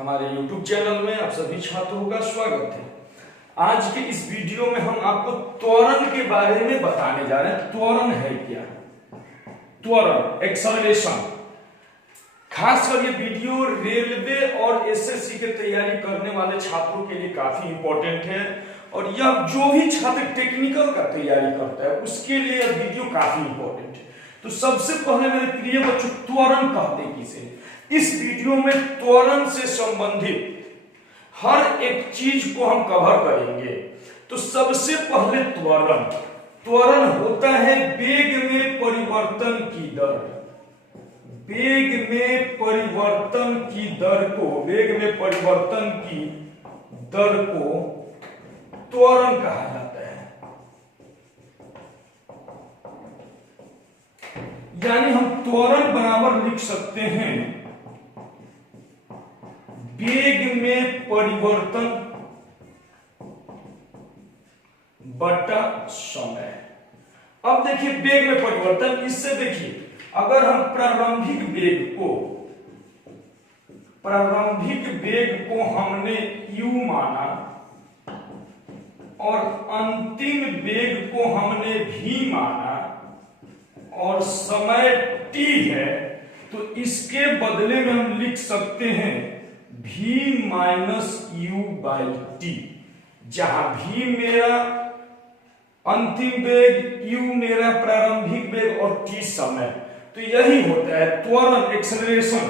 हमारे YouTube channel में आप सभी छात्रों का स्वागत है। आज के इस वीडियो में हम आपको त्वरण के बारे में बताने जा रहे हैं। त्वरण है क्या? त्वरण एक्सेलरेशन, खासकर ये वीडियो रेलवे और एसएससी की तैयारी करने वाले छात्रों के लिए काफी इंपॉर्टेंट है और यह जो भी छात्र टेक्निकल का तैयारी करता है उसके लिए यह वीडियो काफी इंपॉर्टेंट है। तो सबसे पहले मेरे प्रिय बच्चों, त्वरण कहते हैं किसे? इस वीडियो में त्वरण से संबंधित हर एक चीज को हम कवर करेंगे। तो सबसे पहले त्वरण होता है वेग में परिवर्तन की दर। वेग में परिवर्तन की दर को त्वरण कहा जाता है। यानी हम त्वरण बराबर लिख सकते हैं वेग में परिवर्तन बटा समय। अब देखिए वेग में परिवर्तन, इससे देखिए अगर हम प्रारंभिक वेग को हमने u माना और अंतिम वेग को हमने v माना और समय t है, तो इसके बदले में हम लिख सकते हैं v minus u by T, जहां v मेरा अंतिम वेग, u मेरा प्रारंभिक वेग और t समय। तो यही होता है त्वरण एक्सेलरेशन,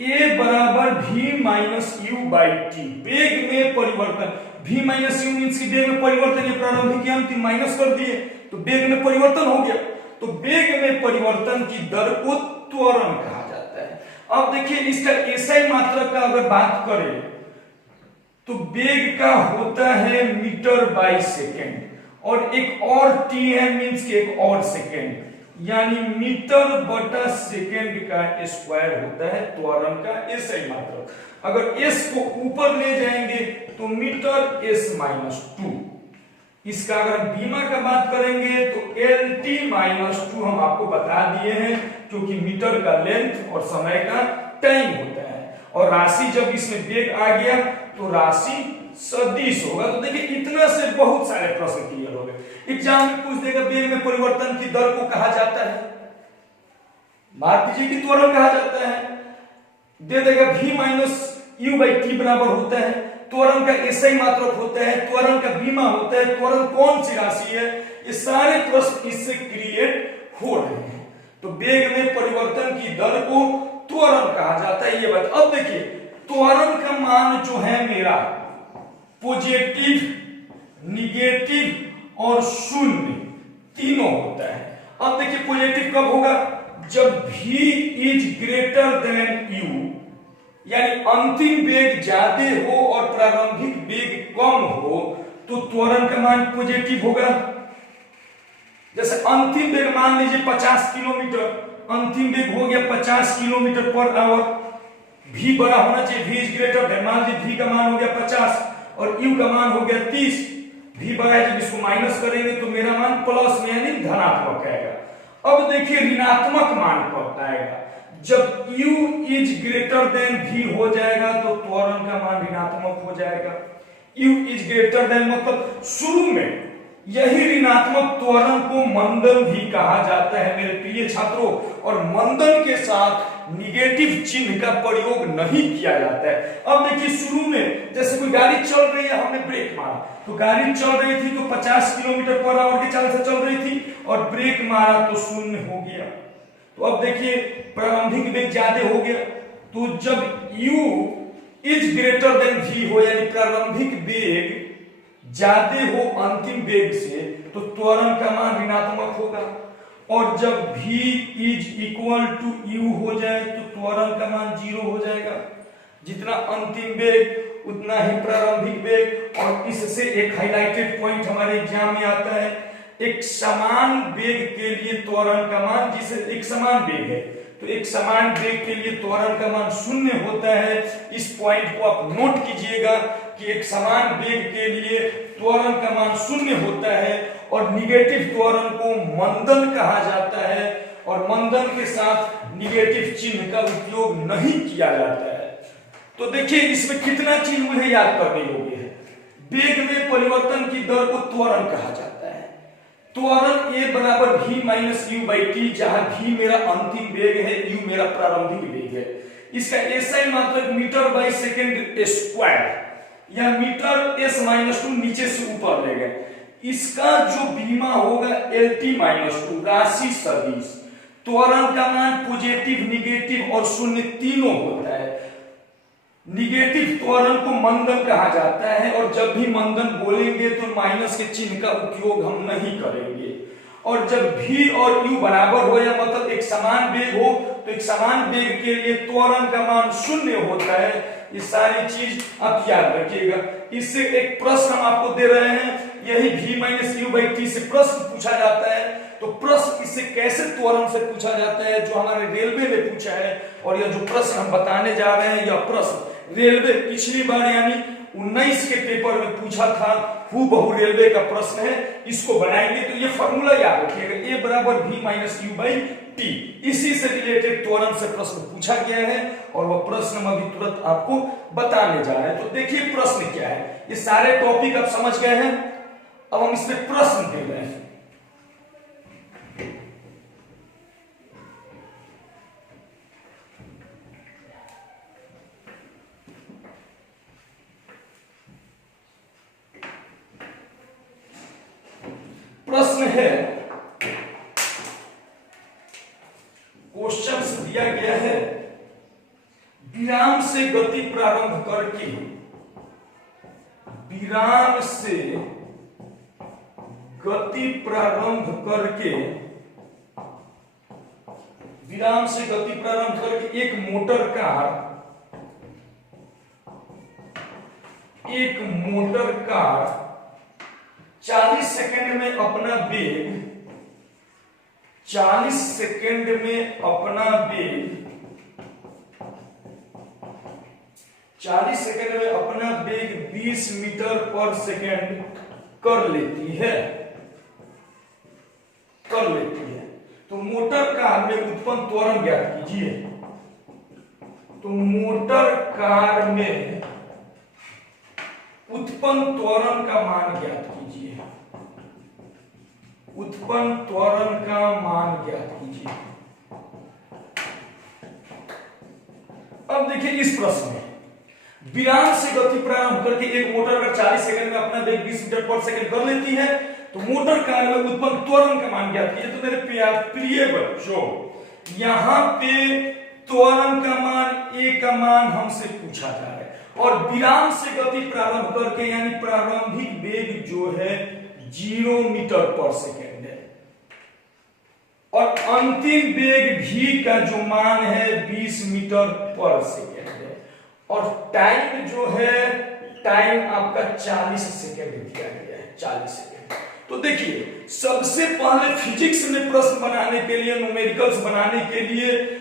a बराबर v minus u by T. वेग में परिवर्तन, v माइनस u मीन्स की वेग में परिवर्तन, ये प्रारंभिक या अंतिम माइनस कर दिए तो वेग में परिवर्तन हो गया। तो वेग में परिवर्तन की दर को त्वरण कहा जाता है। अब देखिए इसका एसआई मात्रक का अगर बात करें तो वेग का होता है मीटर बाई सेकेंड और एक और टी है मीन्स के एक और सेकेंड, यानी मीटर बटा सेकेंड का स्क्वायर होता है त्वरण का एसआई मात्रक। अगर एस को ऊपर ले जाएंगे तो मीटर एस माइनस 2। इसका अगर बीमा का बात करेंगे तो एल टी माइनस 2 हम आपको बता दिए हैं, क्योंकि मीटर का लेंथ और समय का टाइम होता है। और राशि जब इसमें वेग आ गया तो राशि सदिश होगा। तो देखिए इतना से बहुत सारे प्रश्न क्लियर हो गए। एग्जाम में पूछ देगा वेग में परिवर्तन की दर को कहा जाता है, मान लीजिए कि त्वरण कहा जाता है, दे देगा v minus u by T बराबर होता है, त्वरण का एसआई मात्रक होता है, त्वरण का बीमा होता है, त्वरण कौन सी राशि है, ये सारे प्रश्न इससे क्रिएट हो रहे हैं। तो वेग में परिवर्तन की दर को त्वरण कहा जाता है, ये बात। अब देखिए त्वरण का मान जो है मेरा पॉजिटिव, निगेटिव और शून्य तीनों होता है। अब देखिए पॉजिटिव कब होगा? जब v is greater than u, यानी अंतिम वेग ज्यादा हो और प्रारंभिक वेग कम हो तो त्वरण का मान पॉजिटिव होगा। जैसे अंतिम वेग मान लीजिए 50 किलोमीटर, अंतिम वेग हो गया 50 किलोमीटर पर आवर, v बड़ा होना चाहिए, v इज ग्रेटर देन, मान लीजिए v का मान हो गया 50 और u का मान हो गया 30, v बड़ा है, जब इसको माइनस करेंगे तो मेरा मान प्लस में यानी धनात्मक आएगा। अब देखिए ऋणात्मक मान कब आएगा? जब u is greater than v हो जाएगा तो त्वरण का मान ऋणात्मक हो जाएगा। u इज ग्रेटर देन मतलब शुरू में यही ऋणात्मक त्वरण को मंदन भी कहा जाता है मेरे प्रिय छात्रों, और मंदन के साथ निगेटिव चिन्ह का प्रयोग नहीं किया जाता है। अब देखिए शुरू में जैसे कोई गाड़ी चल रही है, हमने ब्रेक मारा तो गाड़ी चल रही थी तो 50 किलोमीटर पर आवर की चाल से चल रही थी और ब्रेक मारा तो शून्य हो गया। तो अब देखिए प्रारंभिक वेग ज्यादा हो गया, तो जब u is greater than v हो यानी प्रारंभिक वेग ज्यादा हो अंतिम वेग से तो त्वरण का मान ऋणात्मक होगा, और जब v is equal to u हो जाए तो त्वरण का मान 0 हो जाएगा। जितना अंतिम वेग उतना ही प्रारंभिक वेग। और इससे एक हाइलाइटेड पॉइंट हमारे एग्जाम में आता है, एक समान वेग के लिए त्वरण का मान, जिसे एक समान वेग है तो एक समान वेग के लिए त्वरण का मान 0 होता है। इस पॉइंट को आप नोट कीजिएगा कि एक समान वेग के लिए त्वरण का मान 0 होता है और निगेटिव त्वरण को मंदन कहा जाता है और मंदन के साथ निगेटिव चिन्ह का उपयोग नहीं किया जाता है। तो देखिए इसमें कितना चीज मुझे याद करने योग्य है। वेग में परिवर्तन की दर को त्वरण कहा जाता है। त्वरण a बराबर v minus you by T, जहां v मेरा अंतिम वेग है, u मेरा प्रारंभिक वेग है। इसका SI मात्रक मीटर बाई सेकेंड स्क्वायर या मीटर s माइनस 2 नीचे से ऊपर ले गए। इसका जो बीमा होगा LT माइनस 2 राशि सदिश। त्वरण का मान पॉजिटिव, निगेटिव और शून्य तीनों होता है। निगेटिव त्वरण को मंदन कहा जाता है और जब भी मंदन बोलेंगे तो माइनस के चिन्ह का उपयोग हम नहीं करेंगे। और जब v और u बराबर हो या मतलब एक समान वेग हो तो एक समान वेग के लिए त्वरण का मान शून्य होता है। ये सारी चीज आप याद रखिएगा। इससे एक प्रश्न हम आपको दे रहे हैं, यही v minus you by T से प्रश्न पूछा जाता है। तो प्रश्न इससे कैसे त्वरण से पूछा जाता है जो हमारे रेलवे ने पूछा है, और यह जो प्रश्न हम बताने जा रहे हैं यह प्रश्न रेलवे पिछली बार यानी 19 के पेपर में पूछा था, हूबहू रेलवे का प्रश्न है। इसको बनाएंगे तो ये फॉर्मूला याद रखिएगा, a बराबर v minus you by T. इसी से रिलेटेड त्वरण से प्रश्न पूछा गया है और वह प्रश्न हम अभी तुरंत आपको बताने जा रहे हैं। तो देखिए प्रश्न क्या है। ये सारे टॉपिक आप समझ गए हैं, अब हम इसमें प्रश्न दे रहे हैं। प्रश्न है, क्वेश्चन दिया गया है, विराम से गति प्रारंभ करके, विराम से गति प्रारंभ करके, विराम से गति प्रारंभ करके एक मोटर कार 40 सेकंड में अपना वेग 40 सेकंड में अपना वेग 40 सेकंड में अपना वेग 20 मीटर पर सेकंड कर लेती है। तो मोटर कार में उत्पन्न त्वरण ज्ञात कीजिए। तो मोटर कार में उत्पन्न त्वरण का मान ज्ञात कीजिए। उत्पन्न त्वरण का मान ज्ञात कीजिए। अब देखिए इस प्रश्न में विराम से गति प्रारंभ करके एक मोटर कार 40 सेकंड में अपना वेग 20 मीटर पर सेकंड कर लेती है। तो मोटर कार में उत्पन्न त्वरण का मान ज्ञात कीजिए। तो मेरे प्रिय बच्चों, यहां पे त्वरण का मान a का मान हमसे पूछा जा रहा है और विराम से गति प्रारंभ करके यानी प्रारंभिक वेग जो है 0 मीटर पर सेकेंड है और अंतिम वेग v का जो मान है 20 मीटर पर सेकेंड है और टाइम जो है, टाइम आपका 40 सेकेंड दिया गया है, 40 सेकेंड। तो देखिए सबसे पहले फिजिक्स में प्रश्न बनाने के लिए, न्यूमेरिकल्स बनाने के लिए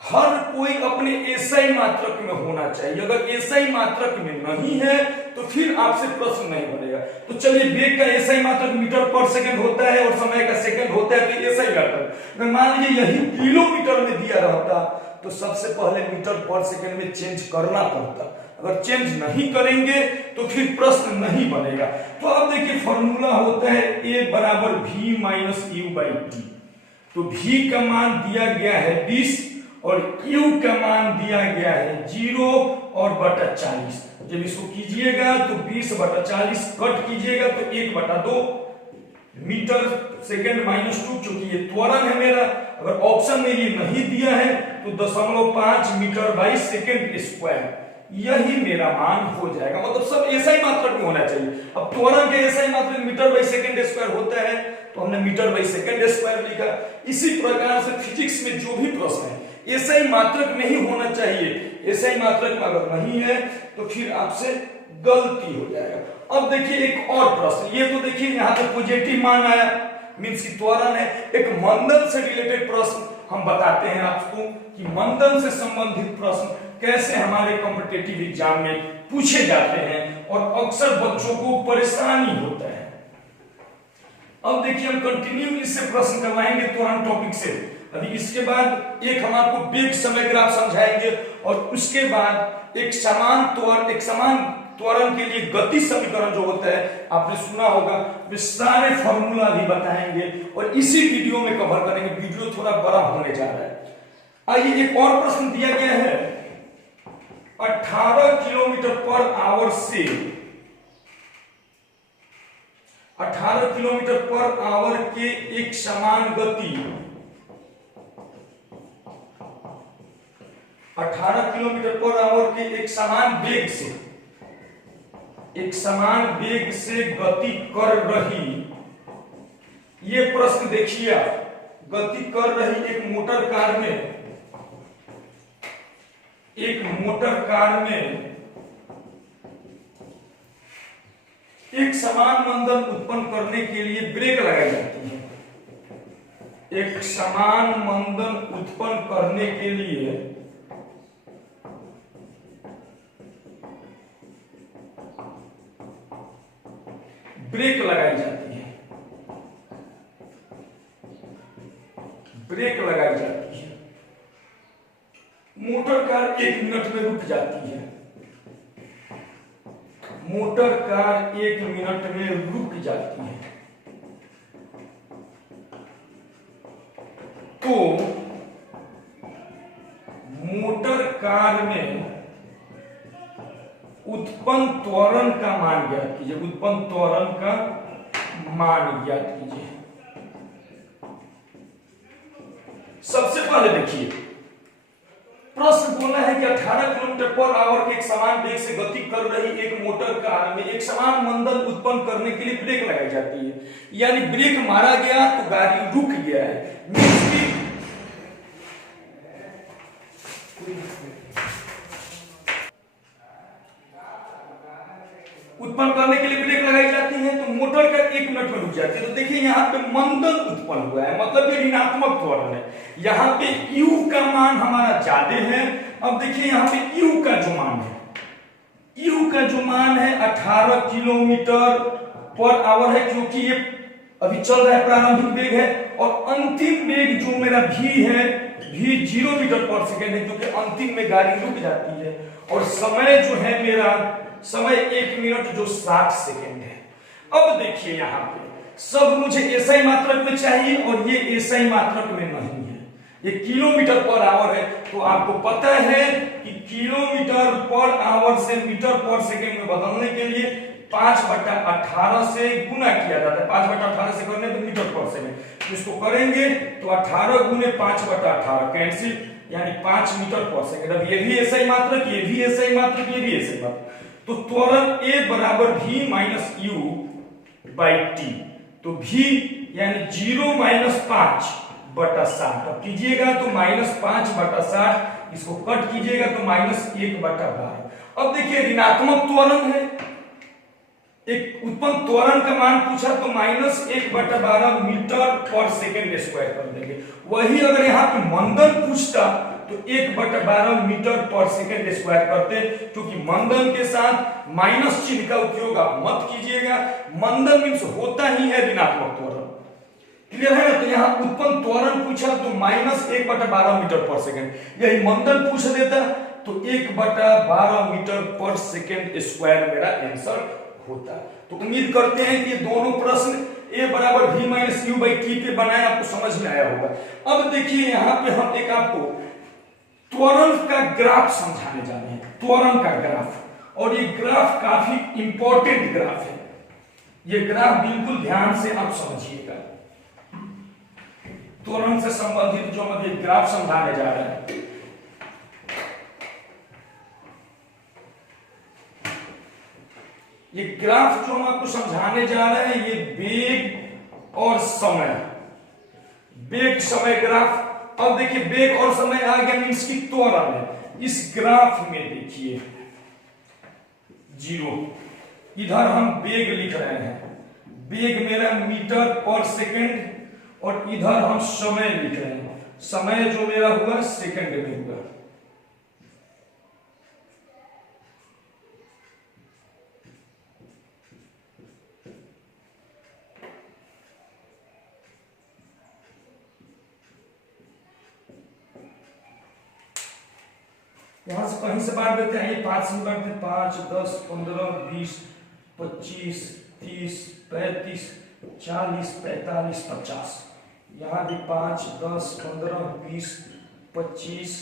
हर कोई अपने एसआई मात्रक में होना चाहिए। अगर एसआई मात्रक में नहीं है तो फिर आपसे प्रश्न नहीं बनेगा। तो चलिए वेग का एसआई मात्रक मीटर पर सेकंड होता है और समय का सेकंड होता है, तो एसआई मात्रक अगर मान लीजिए यही किलोमीटर में दिया रहता तो सबसे पहले मीटर पर सेकंड में चेंज करना पड़ता। अगर चेंज नहीं करेंगे तो फिर प्रश्न नहीं बनेगा। तो अब देखिए फॉर्मूला होता है a बराबर v minus you by T. तो v का मान दिया गया है 20 और u का मान दिया गया है 0 और बटा 40। जब इसको कीजिएगा तो 20 बटा 40 कट कीजिएगा तो 1/2 मीटर सेकंड माइनस 2, क्योंकि ये त्वरण है मेरा। अगर ऑप्शन में ये नहीं दिया है तो 0.5 मीटर बाई सेकंड स्क्वायर, यही मेरा मान हो जाएगा। मतलब सब एसआई मात्रक में होना चाहिए। अब त्वरण के एसआई मात्रक मीटर बाई सेकंड स्क्वायर होता है तो हमने मीटर बाई सेकंड स्क्वायर लिखा। इसी प्रकार से फिजिक्स में जो भी प्रश्न है एसआई मात्रक में ही होना चाहिए। एसआई मात्रक में अगर नहीं है तो फिर आपसे गलती हो जाएगा। अब देखिए एक और प्रश्न, ये तो देखिए यहाँ पे पॉजिटिव मान आया, मींस की त्वरण है। एक मंदन से रिलेटेड प्रश्न हम बताते हैं आपको कि मंदन से संबंधित प्रश्न कैसे हमारे कॉम्पिटिटिव एग्जाम में पूछे जाते हैं और अक्सर बच्चों को परेशानी होता है। अब देखिए हम कंटिन्यू इससे प्रश्न करवाएंगे त्वरण टॉपिक से। अभी इसके बाद एक हम आपको वेग समय ग्राफ समझाएंगे और उसके बाद एक समान त्वरण के लिए गति समीकरण जो होता है आपने सुना होगा, वे सारे फॉर्मूला भी बताएंगे और इसी वीडियो में कवर करेंगे। वीडियो थोड़ा बड़ा होने जा रहा है। आइए एक और प्रश्न दिया गया है, 18 किलोमीटर पर आवर से 18 किलोमीटर पर आवर के एक समान गति 18 किलोमीटर पर आवर के एक समान वेग से गति कर रही, ये प्रश्न देखिए, गति कर रही एक मोटर कार में एक समान मंदन उत्पन्न करने के लिए ब्रेक लगाई जाती है। एक समान मंदन उत्पन्न करने के लिए ब्रेक लगाई जाती है, मोटर कार 1 मिनट में रुक जाती है, मोटर कार 1 मिनट में रुक जाती है। तो मोटर कार में उत्पन्न त्वरण का मान ज्ञात कीजिए, उत्पन्न त्वरण का मान ज्ञात कीजिए। सबसे पहले देखिए प्रश्न बोला है कि 18 किलोमीटर पर आवर के एक समान वेग से गति कर रही एक मोटर कार में एक समान मंदन उत्पन्न करने के लिए ब्रेक लगाई जाती है, यानी ब्रेक मारा गया तो गाड़ी रुक गया है। उत्पन्न करने के लिए ब्रेक लगाई जाती है तो मोटर का 1 मिनट में रुक जाती है। तो देखिए यहाँ पे मंदन उत्पन्न हुआ है, मतलब ये ऋणात्मक त्वरण है। यहाँ पे u का मान हमारा ज्यादा है। अब देखिए यहाँ पे u का जो मान है 18 किलोमीटर पर आवर है, क्योंकि ये अभी चल रहा है, प्रारंभिक वेग है, और अंतिम वेग जो मेरा v है, v 0 मीटर पर सेकेंड है, क्योंकि अंतिम में गाड़ी रुक जाती है। और समय जो है मेरा 1 मिनट जो 60 सेकेंड है। अब देखिए यहाँ पे सब मुझे एसआई मात्रक में चाहिए और ये एसआई मात्रक में नहीं है, ये किलोमीटर पर आवर है। तो आपको पता है कि किलोमीटर पर आवर से मीटर पर सेकेंड में बदलने के लिए 5/18 से गुना किया जाता है। 5/18 से करने पे मीटर पर सेकेंड, तो इसको करेंगे तो 18 गुने 5/18 कैंसिल, यानी 5 मीटर पर सेकेंड। अब ये भी एसआई मात्रक, ये भी एसआई मात्रक, ये भी एसआई मात्रक। तो त्वरण A बराबर v minus u by T. तो v यानी 0-5/60। अब कीजिएगा तो -5/60, इसको कट कीजिएगा तो -1/12। अब देखिए ऋणात्मक त्वरण है, एक उत्पन्न त्वरण का मान पूछा तो -1/12 मीटर पर सेकेंड स्क्वायर कर देंगे। वही अगर यहाँ पे मंदन पूछता तो 1/12 मीटर पर सेकेंड स्क्वायर करते, क्योंकि मंदन के साथ माइनस चिन्ह का उपयोग आप मत कीजिएगा। मंदन मीन्स होता ही है ऋणात्मक त्वरण, क्लियर है ना। तो यहाँ उत्पन्न त्वरण पूछा तो -1/12 मीटर पर सेकेंड, यही मंदन पूछ देता तो 1/12 मीटर पर सेकेंड स्क्वायर मेरा आंसर होता। तो उम्मीद करते हैं कि दोनों प्रश्न a बराबर v minus u by T पे बनाए, आपको समझ में आया होगा। अब देखिए यहाँ पे हम एक आपको त्वरण का ग्राफ समझाने जा रहे हैं, त्वरण का ग्राफ, और ये ग्राफ काफी इंपॉर्टेंट ग्राफ है। ये ग्राफ बिल्कुल ध्यान से आप समझिएगा। त्वरण से संबंधित जो हम एक ग्राफ समझाने जा रहे हैं, ये ग्राफ जो हम आपको समझाने जा रहे हैं, ये वेग और समय, वेग समय ग्राफ। अब देखिए वेग और समय आ गया मीन्स की त्वरण है। इस ग्राफ में देखिए 0, इधर हम वेग लिख रहे हैं, वेग मेरा मीटर पर सेकेंड, और इधर हम समय लिख रहे हैं, समय जो मेरा हुआ सेकेंड में हुआ। यहां से कहीं से बांट देते हैं, ये 5 से बांटते हैं, 5 10 15 20 25 30 35 40 45 50। यहाँ भी 5 10 15 20 25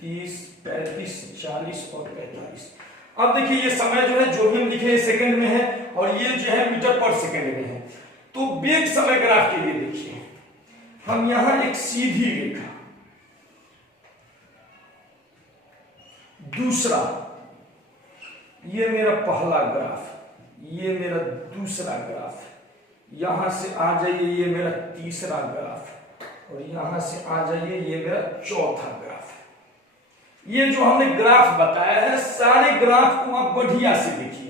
30 35 40 और 45। अब देखिए ये समय जो है, जो भी हम लिखे सेकंड में है और ये जो है मीटर पर सेकंड में है। तो वेग समय ग्राफ के लिए देखिए हम यहां एक सीधी रेखा, दूसरा ये मेरा पहला ग्राफ, ये मेरा दूसरा ग्राफ, यहां से आ जाइए ये मेरा तीसरा ग्राफ और यहां से आ जाइए ये मेरा चौथा ग्राफ। ये जो हमने ग्राफ बताया है, सारे ग्राफ को आप बढ़िया से देखिए।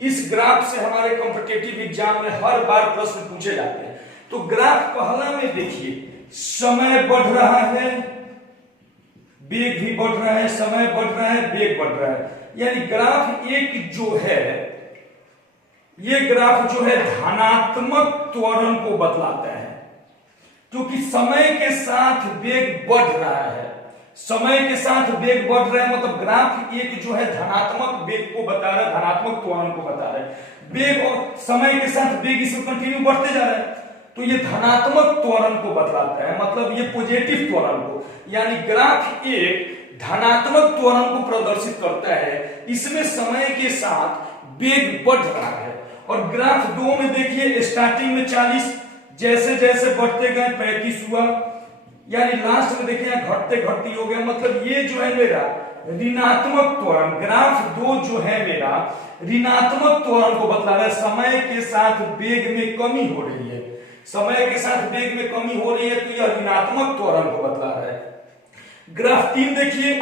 इस ग्राफ से हमारे कॉम्पिटिटिव एग्जाम में हर बार प्रश्न पूछे जाते हैं। तो ग्राफ पहला में देखिए, समय बढ़ रहा है, वेग भी बढ़ रहा है, समय बढ़ रहा है, वेग बढ़ रहा है। यानी ग्राफ एक जो है, ये ग्राफ जो है धनात्मक त्वरण को बतलाता है, क्योंकि समय के साथ वेग बढ़ रहा है। समय के साथ वेग बढ़ रहा है मतलब ग्राफ एक जो है धनात्मक वेग को बता रहा है, धनात्मक त्वरण को बता रहा है। वेग और समय के साथ वेग इसमें कंटिन्यू बढ़ते जा रहा है, तो ये धनात्मक त्वरण को बतलाता है, मतलब ये पॉजिटिव त्वरण को। यानी ग्राफ एक धनात्मक त्वरण को प्रदर्शित करता है, इसमें समय के साथ वेग बढ़ रहा है। और ग्राफ दो में देखिए, स्टार्टिंग में 40, जैसे जैसे बढ़ते गए 35 हुआ, यानी लास्ट में देखिए घटते घटते हो गया। मतलब ये जो है मेरा ऋणात्मक त्वरण, ग्राफ दो जो है मेरा ऋणात्मक त्वरण को बतला रहा है। समय के साथ वेग में कमी हो रही है, समय के साथ वेग में कमी हो रही है, तो यह ऋणात्मक त्वरण को बतला रहा है। ग्राफ 3 देखिए,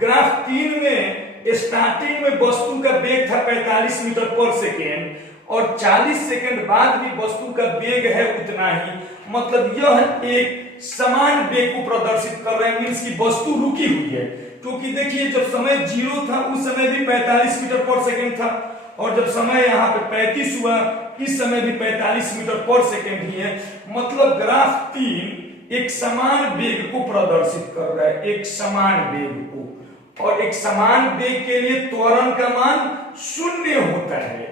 ग्राफ 3 में स्टार्टिंग में वस्तु का वेग था 45 मीटर पर सेकेंड और 40 सेकंड बाद भी वस्तु का वेग है उतना ही। मतलब यह एक समान वेग को प्रदर्शित कर रहे हैं, मींस की वस्तु रुकी हुई है। क्योंकि देखिए जब समय 0 था उस समय भी 45 मीटर पर सेकेंड था, और जब समय यहाँ पे 35 हुआ इस समय भी 45 मीटर पर सेकेंड ही है। मतलब ग्राफ 3 एक समान वेग को प्रदर्शित कर रहा है, एक समान वेग को। और एक समान वेग के लिए त्वरण का मान 0 होता है।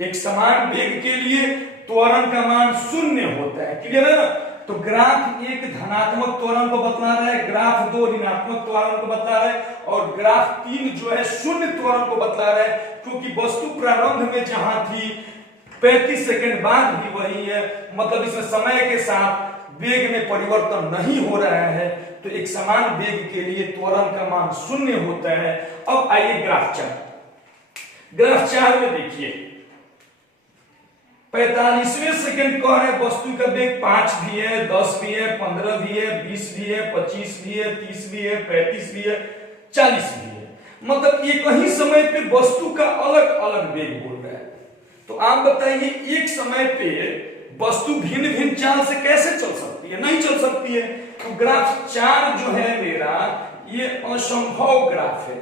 एक समान वेग के लिए त्वरण का मान 0 होता है। क्लियर है ना? तो ग्राफ एक धनात्मक त्वरण को बतला रहा है, ग्राफ 2 ऋणात्मक त्वरण को बतला रहा है, और ग्राफ 3 जो है 0 त्वरण को बतला रहा है। क्योंकि वस्तु प्रारंभ में जहां थी 35 सेकंड बाद भी वही है, मतलब इसमें समय के साथ वेग में परिवर्तन नहीं हो रहा है। तो एक समान वेग के लिए त्वरण का मान 0 होता है। अब आइए ग्राफ 4। ग्राफ 4 में देखिए 45वें सेकंड कह रहे वस्तु का वेग 5 भी है, 10 भी है, 15 भी है, 20 भी है, 25 भी है, 30 भी है, 35 भी है, 40 भी है। मतलब एक ही समय पे वस्तु का अलग अलग वेग बोल रहा है। तो आप बताइए एक समय पे वस्तु भिन्न भिन्न चाल से कैसे चल सकती है? नहीं चल सकती है। तो ग्राफ 4 जो है मेरा ये असंभव ग्राफ है,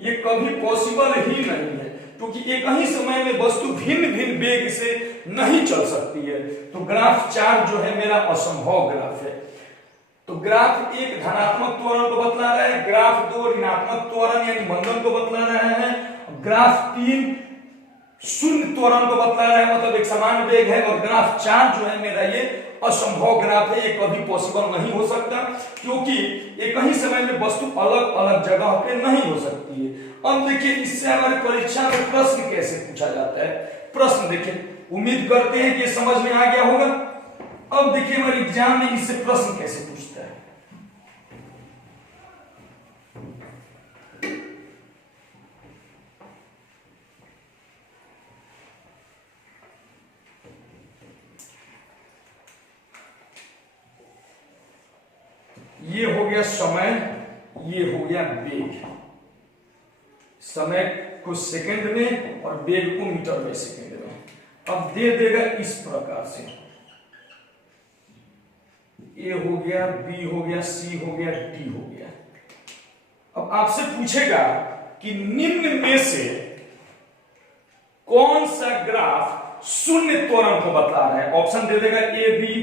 ये कभी पॉसिबल ही नहीं है, क्योंकि एक ही समय में वस्तु भिन्न भिन्न वेग से नहीं चल सकती है। तो ग्राफ 4 जो है मेरा असंभव ग्राफ है। तो ग्राफ 1 धनात्मक त्वरण को बतला रहा है, ग्राफ 2 ऋणात्मक त्वरण यानी मंदन को बतला रहा है, ग्राफ 3 शून्य त्वरण को बतला रहा है, मतलब एक समान वेग है, और ग्राफ 4 जो है मेरा ये असंभव ग्राफ है, ये कभी पॉसिबल नहीं हो सकता, क्योंकि एक ही समय में वस्तु अलग अलग जगह पे नहीं हो सकती है। अब देखिए इससे हमारे परीक्षा में प्रश्न कैसे पूछा जाता है। प्रश्न देखिए, उम्मीद करते हैं कि समझ में आ गया होगा। अब देखिए हमारे एग्जाम में इससे प्रश्न कैसे पूछता है। ये हो गया समय, ये हो गया वेग। समय को सेकंड में और वेग को मीटर में सेकंड में। अब दे देगा इस प्रकार से, ए हो गया, बी हो गया, सी हो गया, डी हो गया। अब आपसे पूछेगा कि निम्न में से कौन सा ग्राफ शून्य त्वरण को बता रहा है। ऑप्शन दे देगा A B,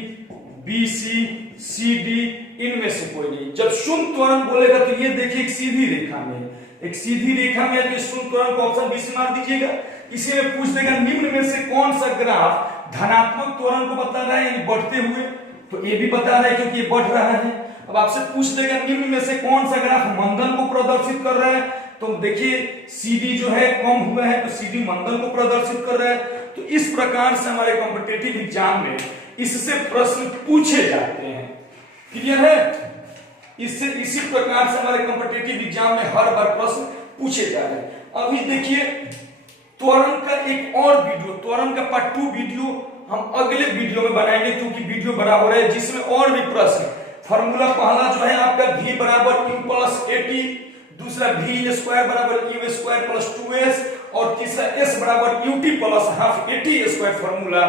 B C C D इनमें से कोई नहीं। जब शून्य त्वरण बोलेगा तो ये देखिए एक सीधी रेखा में, एक सीधी रेखा में है तो शून्य त्वरण को ऑप्शन बी से मार दीजिएगा। इसी में पूछ देगा निम्न में से कौन सा ग्राफ धनात्मक त्वरण को बता रहा है यानी बढ़ते हुए, तो ये भी बता रहा है क्योंकि ये बढ़ रहा है। अब आपसे पूछ देगा निम्न में से कौन सा ग्राफ मंदन को प्रदर्शित कर रहा है, तो देखिए CD जो है कम हुआ है तो CD मंदन को प्रदर्शित कर रहा है। तो इस प्रकार से हमारे कॉम्पिटिटिव एग्जाम में इससे प्रश्न पूछे जाते हैं। क्लियर है? इससे इसी प्रकार से हमारे कॉम्पिटिटिव एग्जाम में हर बार प्रश्न पूछे जा रहे हैं। अभी देखिए त्वरण का एक और वीडियो, त्वरण का पार्ट 2 वीडियो हम अगले वीडियो में बनाएंगे क्योंकि वीडियो बड़ा हो रहा है, जिसमें और भी प्रश्न। फॉर्मूला पहला जो है आपका v बराबर u प्लस एटी, दूसरा v स्क्वायर बराबर u स्क्वायर प्लस 2s और तीसरा s बराबर ut plus half eighty square formula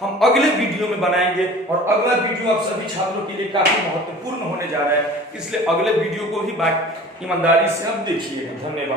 हम अगले वीडियो में बनाएंगे। और अगला वीडियो आप सभी छात्रों के लिए काफी महत्वपूर्ण होने जा रहा है, इसलिए अगले वीडियो को भी ईमानदारी से आप देखिएगा। धन्यवाद।